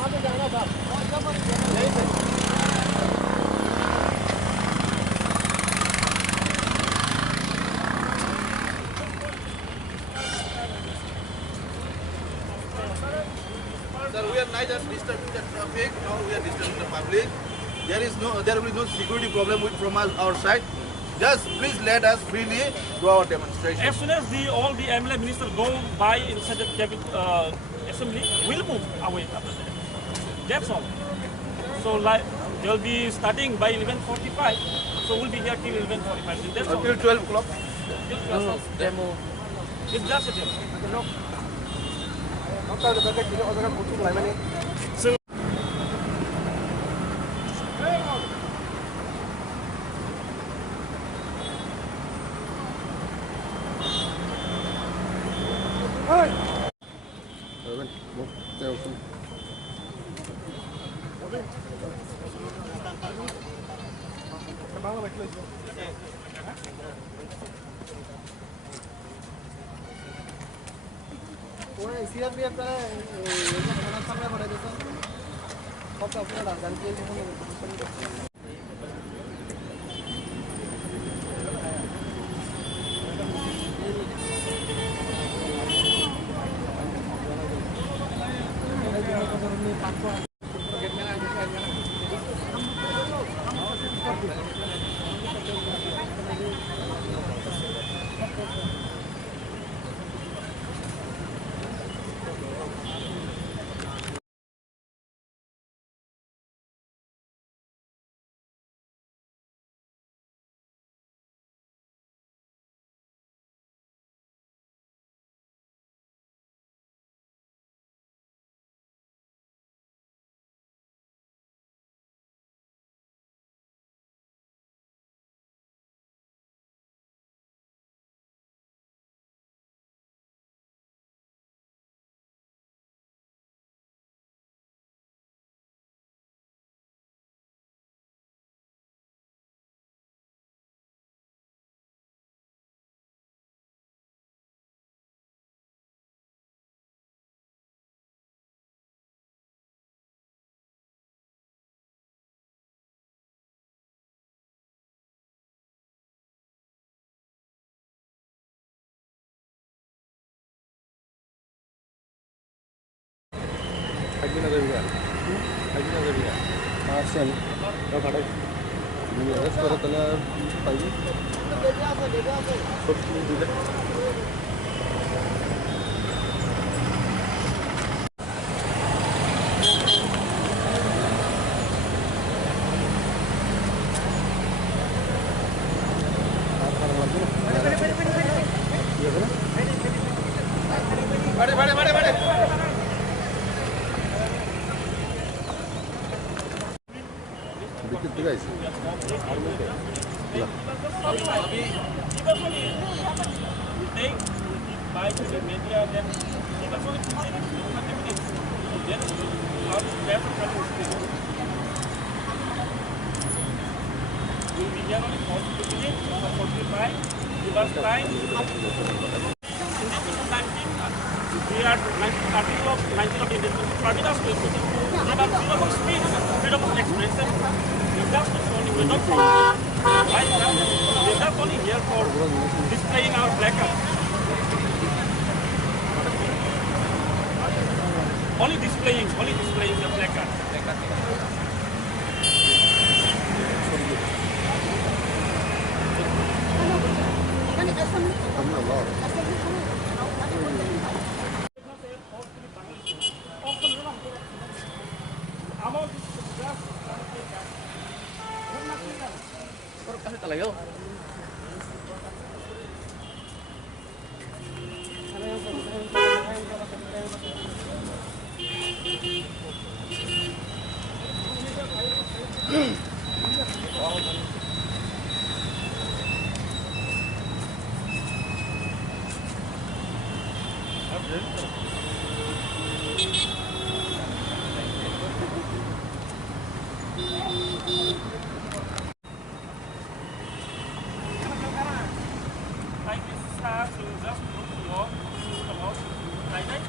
Sir, we are neither disturbing the traffic nor we are disturbing the public. There will be no security problem from our side. Just please let us freely do our demonstration. As soon as all the MLA ministers go by inside the cabinet assembly, we'll move away after that. That's all. So like they'll be starting by 11:45. So we'll be here till 11:45. That's all. Until 12 o'clock. Demo. It's just a demo. So only displaying the placard.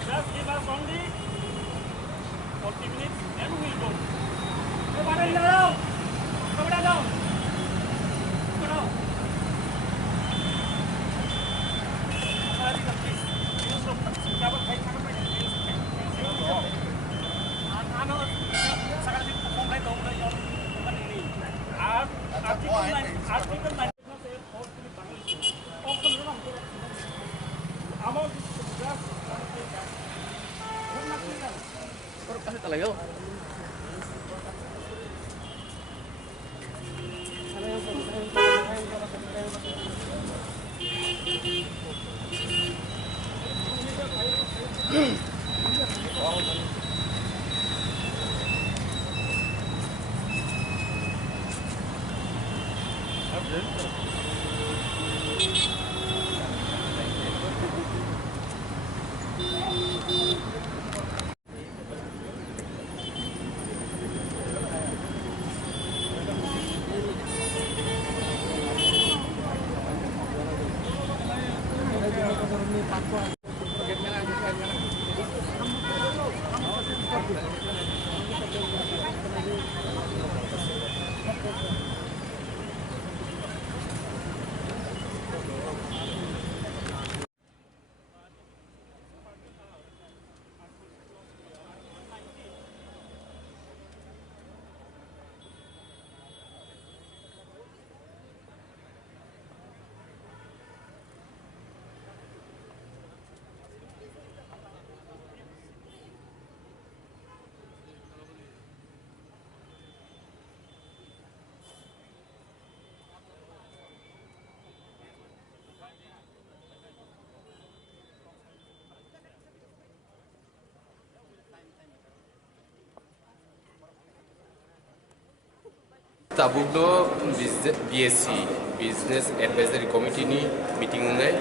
Just give us only 40 minutes. Tabukno BSc Business Advisory Committee ni meeting ngai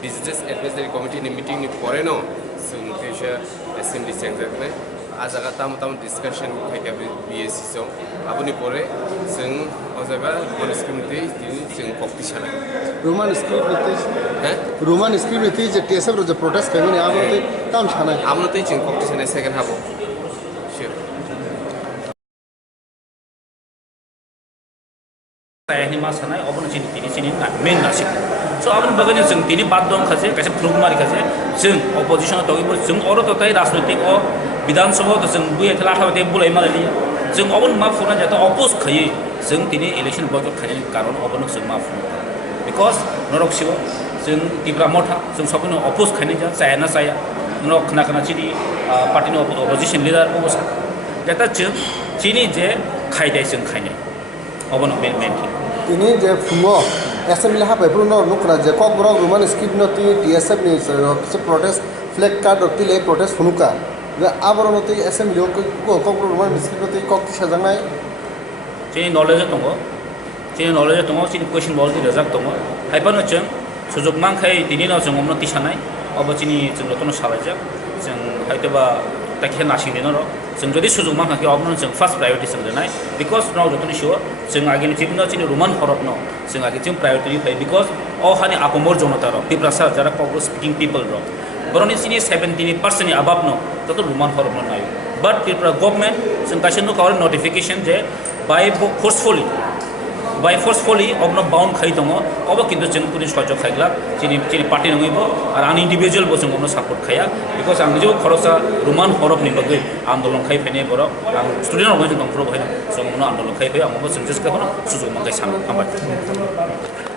Business Advisory Committee ni meeting ni pore no sung kesha assembly center ngai ajaga tam discussion khai ka BSc so abuni pore sung ajaga Roman script te sung competition Roman script te je TSF ro je protest kai ni amate tam chana amno te sung competition second habo saya ini masa naik, orang sini main nasi. So abang bagainya jeng tini badong kaje, kasih program kaje, jeng opposition atau ibu jeng orang tu tadi rasmitik oh bidan semua tu jeng buaya telah hawa tembul emang lagi. Jeng abang maaf pun aja tu oppose kaje, jeng tini election boycott kaje karena abang jeng maaf. Because norok siwa jeng tibra motha, jeng sabun oppose kaje saya norok kena ciri parti opposition leader oppose. Jata jeng cini je kaje jeng kaje, abang main. ini je fungo assembly ha paper no nukra je Kokborokno Roman script no ti TSF ni se protest flag card ti le protest funuka ga aboro no ti assembly ko Kokborokno Roman script no ti kok sajangnai jadi knowledge tongo sini question bol di rezak tongo haipan no jeng sujok mangkai dini no jeng omno tisanai obo sini jeng notono sabajak jeng haitoba takhe nasing dino ro jeng jodi sujok mangkai omno jeng first priority jeng denai because now jotoni sure jeng agin chipno chini Roman Kokborokno jeng agin jeng priority pai because oh hani apomor jonota ro piprasa jara Kokborokno speaking people ro boroni sini 70% ni above no total Roman Kokborokno nayo but pipra government jeng kasih no cover notification je by forcefully obno bound khai tongo obo kintu jeng puni sojok khaigla chini party nangibo ar an individual bo jeng obno support khaya because ang jo khorosa Roman Kokborokno ni bagai andolon khai phene boro ang student organization tong pro bhai so obno andolon khai phai ang obo senses ka hono sujog mangai sam ambat